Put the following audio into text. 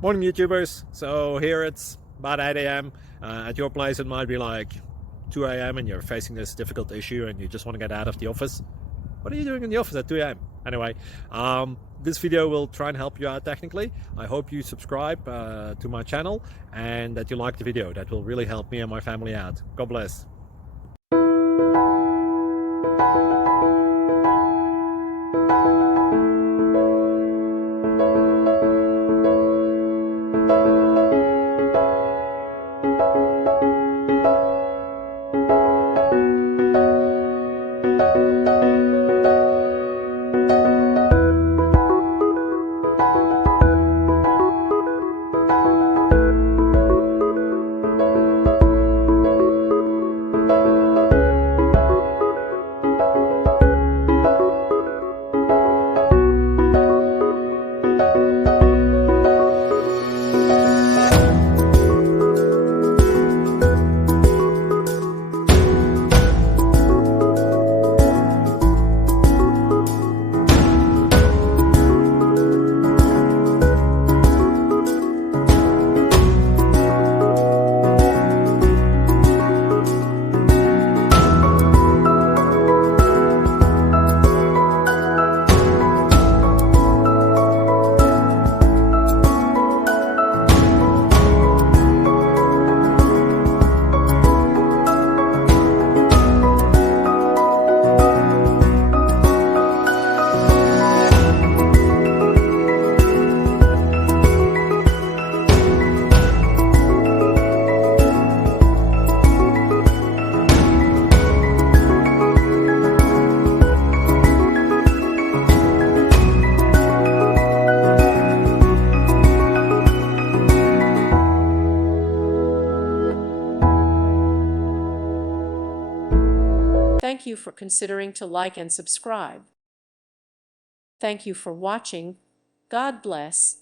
Morning YouTubers. So here it's about 8 a.m. At your place it might be like 2 a.m. and you're facing this difficult issue and you just want to get out of the office. What are you doing in the office at 2 a.m.? Anyway, this video will try and help you out technically. I hope you subscribe to my channel and that you like the video. That will really help me and my family out. God bless. Thank you for considering to like and subscribe. Thank you for watching. God bless.